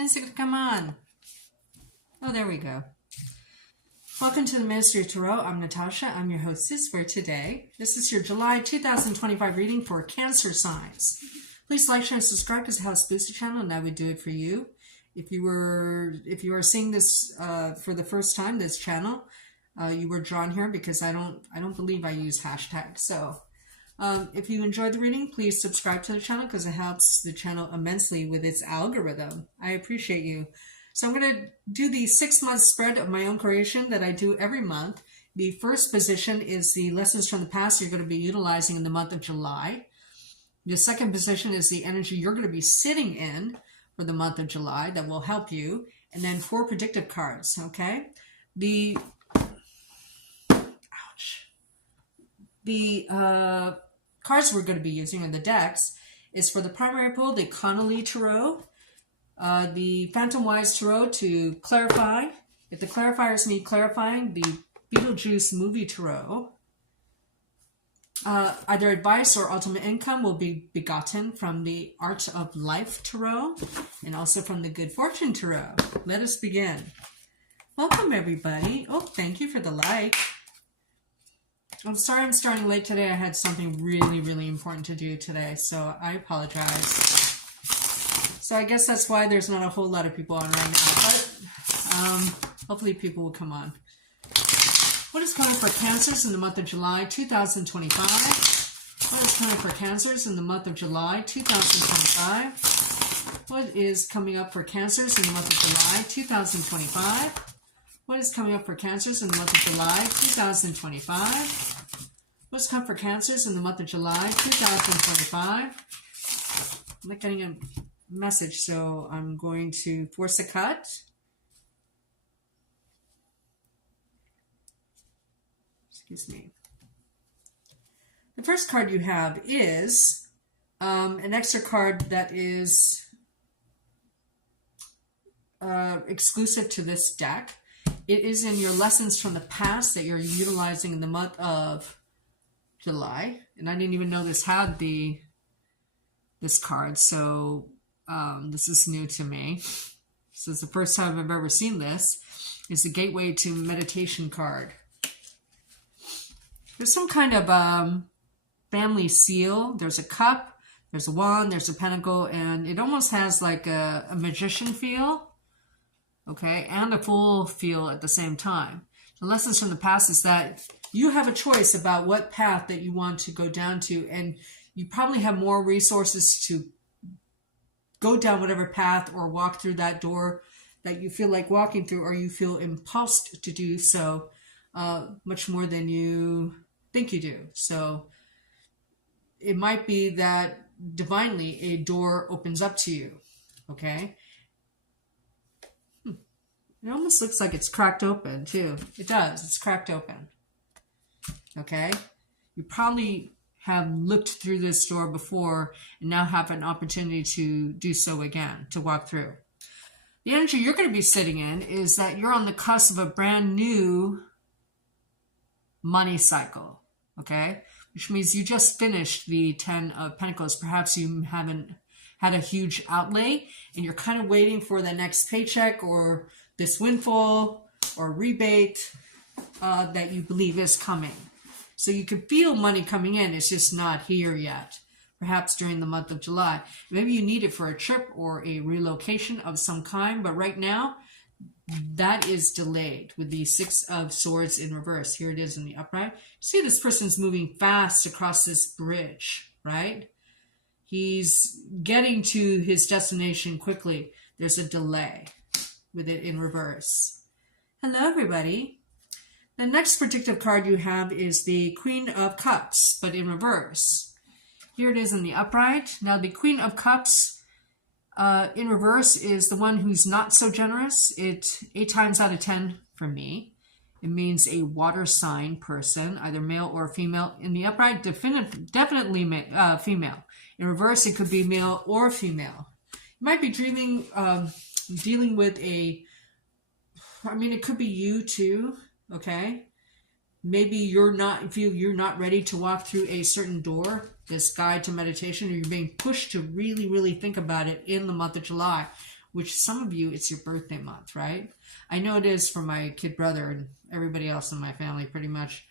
When's it gonna come on? Oh, there we go. Welcome to the Ministry of Tarot. I'm Natasha. I'm your hostess for today. This is your July 2025 reading for Cancer signs. Please like, share, and subscribe because it helps boost the channel, and I would do it for you. If you are seeing this for the first time, this channel, you were drawn here because I don't believe I use hashtags. So if you enjoyed the reading, please subscribe to the channel because it helps the channel immensely with its algorithm. I appreciate you. So I'm going to do the 6-month spread of my own creation that I do every month. The first position is the lessons from the past you're going to be utilizing in the month of July. The second position is the energy you're going to be sitting in for the month of July that will help you. And then 4 predictive cards, okay? The cards we're going to be using in the decks is for the primary pull, the Connolly Tarot, the Phantom Wise Tarot to clarify. If the clarifiers need clarifying, the Beetlejuice Movie Tarot. Either advice or ultimate income will be begotten from the Art of Life Tarot and also from the Good Fortune Tarot. Let us begin. Welcome, everybody. Oh, thank you for the like. I'm sorry I'm starting late today. I had something really, really important to do today, so I apologize. So I guess that's why there's not a whole lot of people on right now, but hopefully people will come on. What is coming for Cancers in the month of July 2025? What is coming for Cancers in the month of July 2025? What is coming up for Cancers in the month of July 2025? What is coming up for Cancers in the month of July 2025? What's coming for Cancers in the month of July 2025? I'm not getting a message, so I'm going to force a cut. Excuse me. The first card you have is an extra card that is exclusive to this deck. It is in your lessons from the past that you're utilizing in the month of July. And I didn't even know this had this card, so this is new to me. This is the first time I've ever seen this. It's the Gateway to Meditation card. There's some kind of family seal. There's a cup, there's a wand, there's a pentacle, and it almost has like a magician feel, okay, and a fool feel at the same time. The lessons from the past is that you have a choice about what path that you want to go down to, and you probably have more resources to go down whatever path or walk through that door that you feel like walking through, or you feel impulsed to do so much more than you think you do. So it might be that divinely a door opens up to you, okay? It almost looks like it's cracked open too. It does. It's cracked open, okay? You probably have looked through this door before and now have an opportunity to do so again, to walk through. The energy you're going to be sitting in is that you're on the cusp of a brand new money cycle, okay? Which means you just finished the 10 of Pentacles. Perhaps you haven't had a huge outlay and you're kind of waiting for the next paycheck or this windfall or rebate that you believe is coming. So you can feel money coming in. It's just not here yet. Perhaps during the month of July. Maybe you need it for a trip or a relocation of some kind. But right now, that is delayed with the 6 of Swords in reverse. Here it is in the upright. See, this person's moving fast across this bridge, right? He's getting to his destination quickly. There's a delay with it in reverse. Hello, everybody. The next predictive card you have is the Queen of Cups, but in reverse. Here it is in the upright. Now, the Queen of Cups in reverse is the one who's not so generous. It 8 times out of 10 for me. It means a water sign person, either male or female. In the upright, definitely female. In reverse, it could be male or female. You might be dealing with it could be you too, okay? Maybe you're not ready to walk through a certain door, this guide to meditation, or you're being pushed to really, really think about it in the month of July. which some of you, it's your birthday month, right? I know it is for my kid brother and everybody else in my family, pretty much.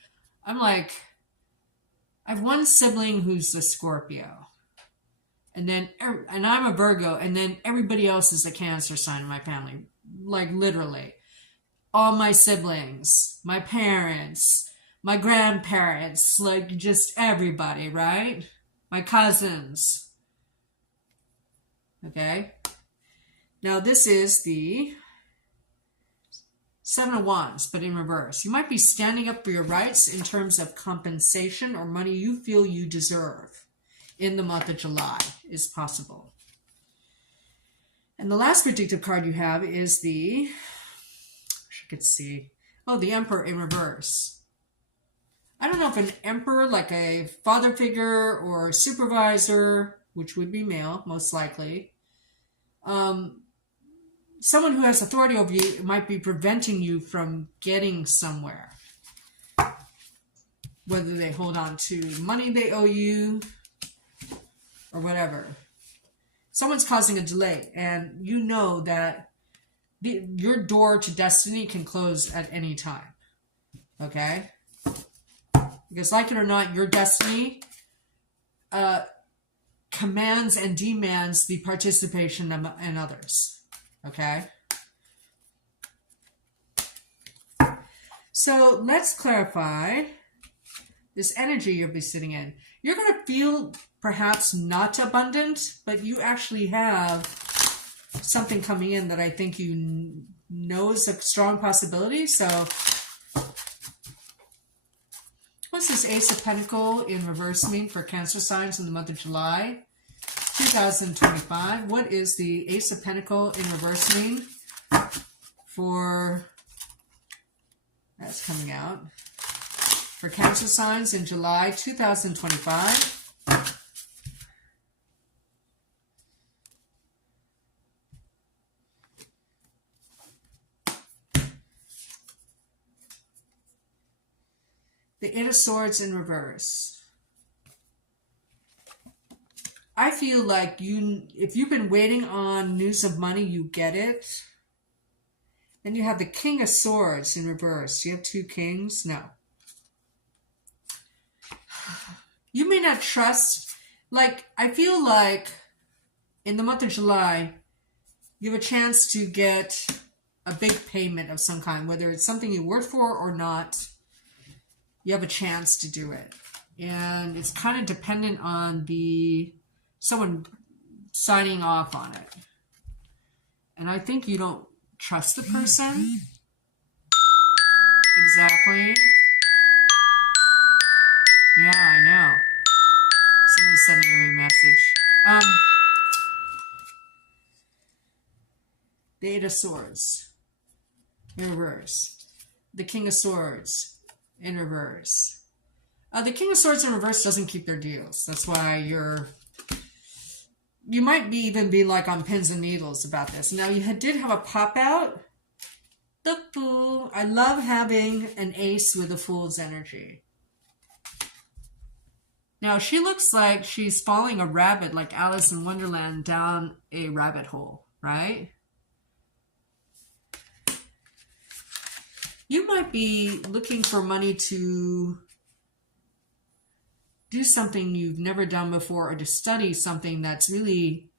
I'm like, I have one sibling who's a Scorpio, and I'm a Virgo, and then everybody else is a Cancer sign in my family, like literally. All my siblings, my parents, my grandparents, like just everybody, right? My cousins. Okay? Now this is the Seven of Wands, but in reverse. You might be standing up for your rights in terms of compensation or money you feel you deserve in the month of July is possible. And the last predictive card you have is the, I wish I could see, the Emperor in reverse. I don't know if an emperor, like a father figure or a supervisor, which would be male, most likely, someone who has authority over you might be preventing you from getting somewhere. Whether they hold on to money they owe you or whatever. Someone's causing a delay, and you know that your door to destiny can close at any time. Okay? Because like it or not, your destiny commands and demands the participation of others. Okay? So let's clarify this energy you'll be sitting in. You're going to feel perhaps not abundant, but you actually have something coming in that I think you know is a strong possibility. So what's this Ace of Pentacles in reverse mean for Cancer signs in the month of July 2025? What is the Ace of Pentacles in reverse mean for, that's coming out, for Cancer signs in July 2025? The Eight of Swords in reverse. I feel like if you've been waiting on news of money, you get it. Then you have the King of Swords in reverse. You have two kings? No. You may not trust, I feel like in the month of July, you have a chance to get a big payment of some kind, whether it's something you worked for or not. You have a chance to do it. And it's kind of dependent on someone signing off on it. And I think you don't trust the person. Exactly. Yeah, I know. Someone's sending me a message. The Eight of Swords in reverse. The King of Swords in reverse. The King of Swords in reverse doesn't keep their deals. That's why you might even be like on pins and needles about this. Now, you did have a pop out. The Fool. I love having an ace with a Fool's energy. Now, she looks like she's following a rabbit, like Alice in Wonderland, down a rabbit hole, right? You might be looking for money to do something you've never done before, or to study something that's really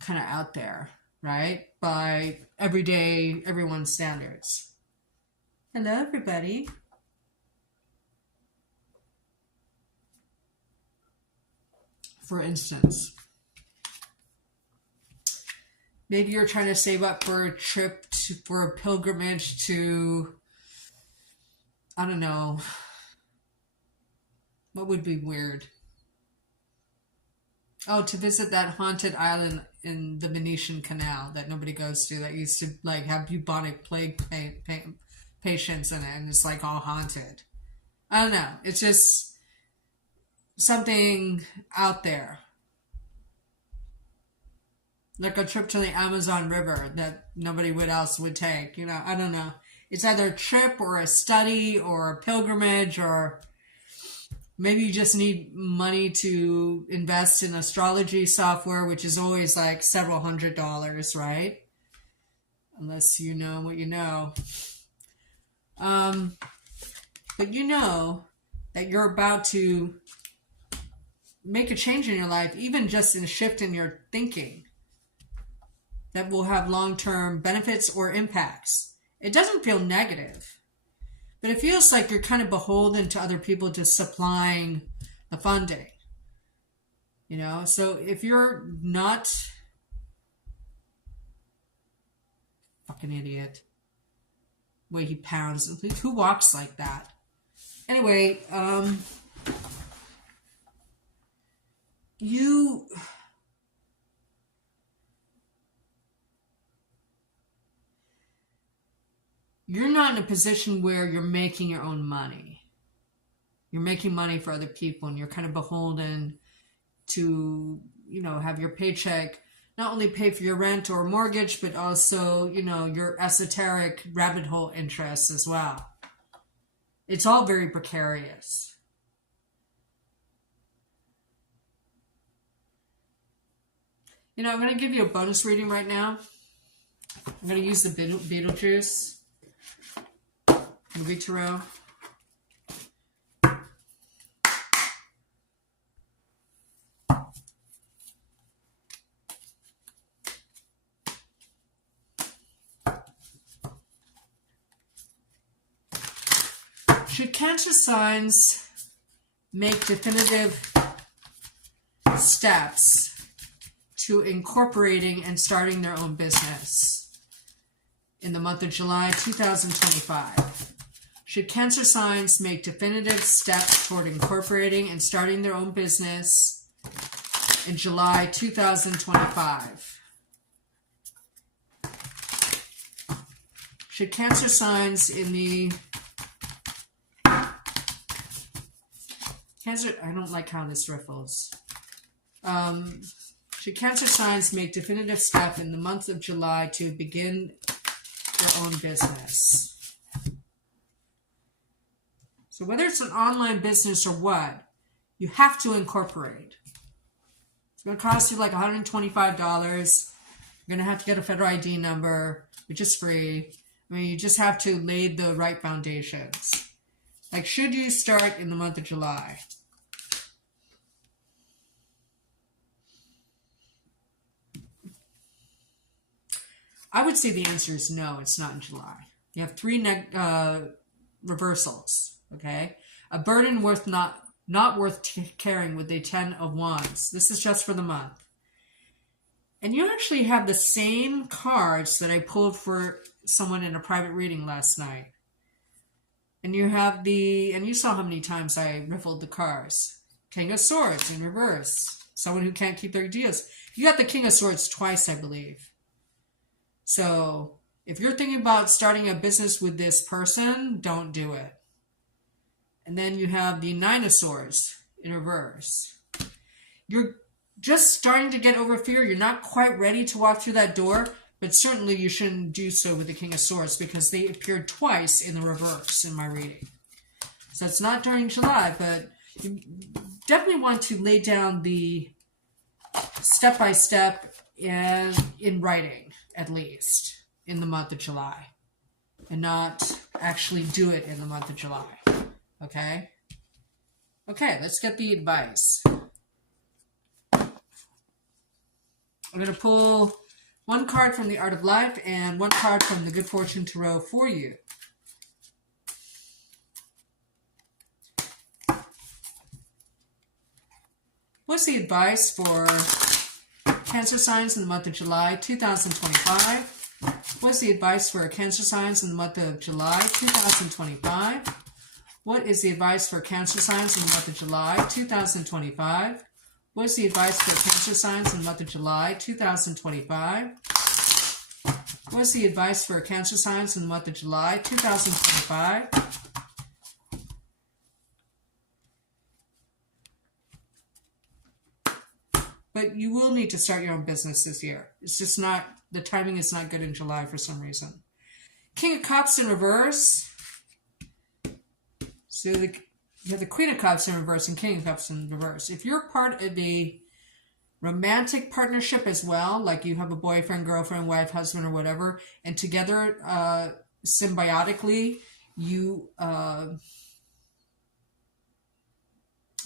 kind of out there, right? By everyone's standards. Hello, everybody. For instance, maybe you're trying to save up for a trip for a pilgrimage to, I don't know, what would be weird? Oh, to visit that haunted island in the Venetian Canal that nobody goes to, that used to have bubonic plague patients in it, and it's all haunted. I don't know. It's just something out there. Like a trip to the Amazon River that nobody else would take. I don't know. It's either a trip or a study or a pilgrimage or Maybe you just need money to invest in astrology software, which is always like several $100s, right? Unless you know what you know. But you know that you're about to make a change in your life, even just in a shift in your thinking, that will have long-term benefits or impacts. It doesn't feel negative, but it feels like you're kind of beholden to other people just supplying the funding. You know, so if you're not... Fucking idiot. The way he pounds. Who walks like that? Anyway, you're not in a position where you're making your own money. You're making money for other people, and you're kind of beholden to, you know, have your paycheck not only pay for your rent or mortgage, but also, you know, your esoteric rabbit hole interests as well. It's all very precarious. You know, I'm going to give you a bonus reading right now. I'm going to use the Beetlejuice movie tarot. Should Cancer signs make definitive steps to incorporating and starting their own business in the month of July 2025? Should Cancer signs make definitive steps toward incorporating and starting their own business in July 2025? Should Cancer signs in the... I don't like how this riffles. Should Cancer signs make definitive step in the month of July to begin their own business? So whether it's an online business or what, you have to incorporate. It's going to cost you like $125. You're going to have to get a federal ID number, which is free. I mean, you just have to lay the right foundations. Like, should you start in the month of July? I would say the answer is no, it's not in July. You have three reversals, okay? A burden not worth carrying with the 10 of Wands. This is just for the month. And you actually have the same cards that I pulled for someone in a private reading last night. And you have and you saw how many times I riffled the cards. King of Swords in reverse. Someone who can't keep their ideas. You got the King of Swords twice, I believe. So, if you're thinking about starting a business with this person, don't do it. And then you have the Nine of Swords in reverse. You're just starting to get over fear. You're not quite ready to walk through that door, but certainly you shouldn't do so with the King of Swords because they appeared twice in the reverse in my reading. So it's not during July, but you definitely want to lay down the step-by-step and in writing, at least, in the month of July. And not actually do it in the month of July. Okay? Okay, let's get the advice. I'm going to pull one card from the Art of Life and one card from the Good Fortune Tarot for you. What's the advice for Cancer signs in the month of July 2025? What's the advice for Cancer signs in the month of July 2025? What is the advice for Cancer signs in the month of July 2025? What's the advice for Cancer signs in the month of July 2025? What's the advice for Cancer signs in the month of July 2025? But you will need to start your own business this year. It's just not, the timing is not good in July for some reason. King of Cups in reverse. So You have the Queen of Cups in reverse and King of Cups in reverse. If you're part of a romantic partnership as well, like you have a boyfriend, girlfriend, wife, husband, or whatever, and together symbiotically you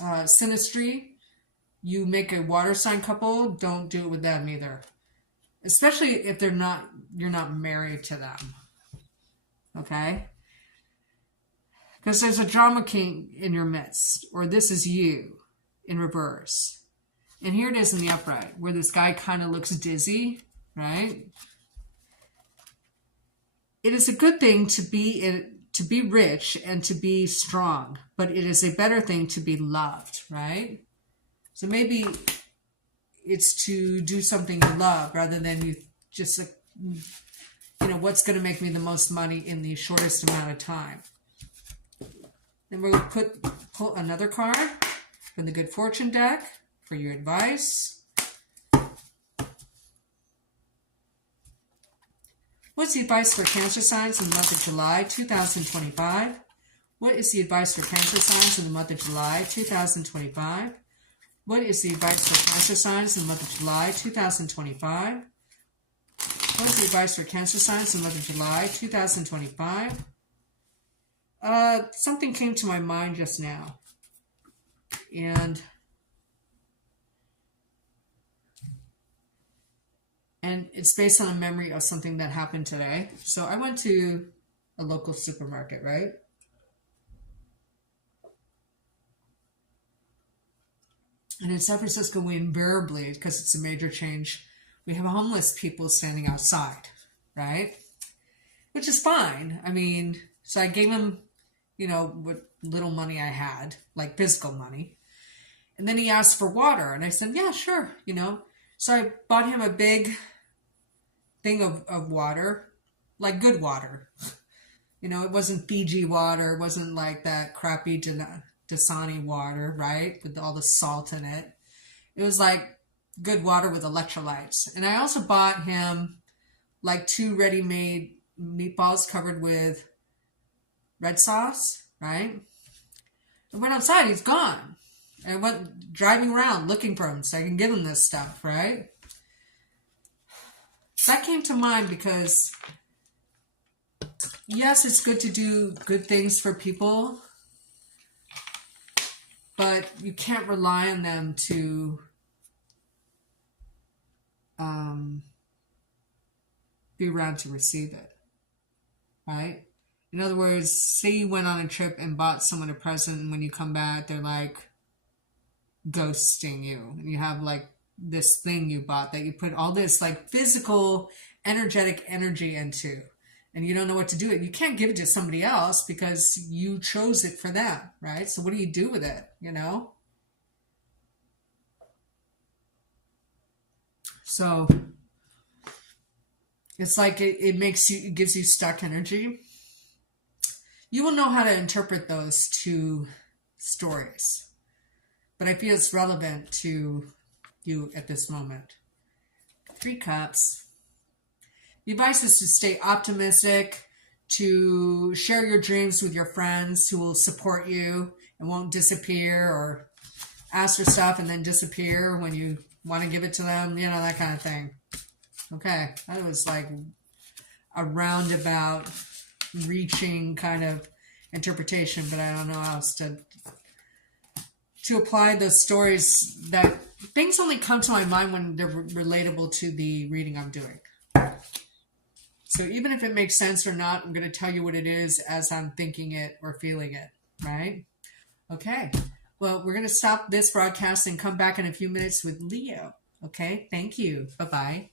synastry, you make a water sign couple, don't do it with them either. Especially if you're not married to them. Okay? Because there's a drama king in your midst, or this is you in reverse. And here it is in the upright, where this guy kind of looks dizzy, right? It is a good thing to be rich and to be strong, but it is a better thing to be loved, right? So maybe it's to do something you love rather than you just, what's going to make me the most money in the shortest amount of time. Then we're going to pull another card from the Good Fortune deck for your advice. What's the advice for Cancer signs in the month of July 2025? What is the advice for Cancer signs in the month of July 2025? What is the advice for Cancer signs in the month of July 2025? What is the advice for Cancer signs in the month of July 2025? Something came to my mind just now. And it's based on a memory of something that happened today. So I went to a local supermarket, right? And in San Francisco, we invariably, because it's a major change, we have homeless people standing outside, right? Which is fine. I mean, so I gave them, what little money I had, like physical money. And then he asked for water. And I said, yeah, sure, So I bought him a big thing of water, like good water. It wasn't Fiji water. It wasn't like that crappy Dasani water, right? With all the salt in it. It was like good water with electrolytes. And I also bought him like 2 ready-made meatballs covered with red sauce, right? I went outside, he's gone. And I went driving around looking for him so I can give him this stuff, right? That came to mind because, yes, it's good to do good things for people, but you can't rely on them to be around to receive it, right? In other words, say you went on a trip and bought someone a present, and when you come back, they're like ghosting you. And you have like this thing you bought that you put all this like physical, energetic energy into, and you don't know what to do with it. You can't give it to somebody else because you chose it for them, right? So what do you do with it, So it's like it gives you stuck energy. You will know how to interpret those 2 stories, but I feel it's relevant to you at this moment. 3 Cups. The advice is to stay optimistic, to share your dreams with your friends who will support you and won't disappear or ask for stuff and then disappear when you want to give it to them, that kind of thing. Okay, that was like a roundabout, reaching kind of interpretation, but I don't know how else to apply those stories. That things only come to my mind when they're relatable to the reading I'm doing. So even if it makes sense or not, I'm going to tell you what it is as I'm thinking it or feeling it, right? Okay. Well, we're going to stop this broadcast and come back in a few minutes with Leo. Okay. Thank you. Bye-bye.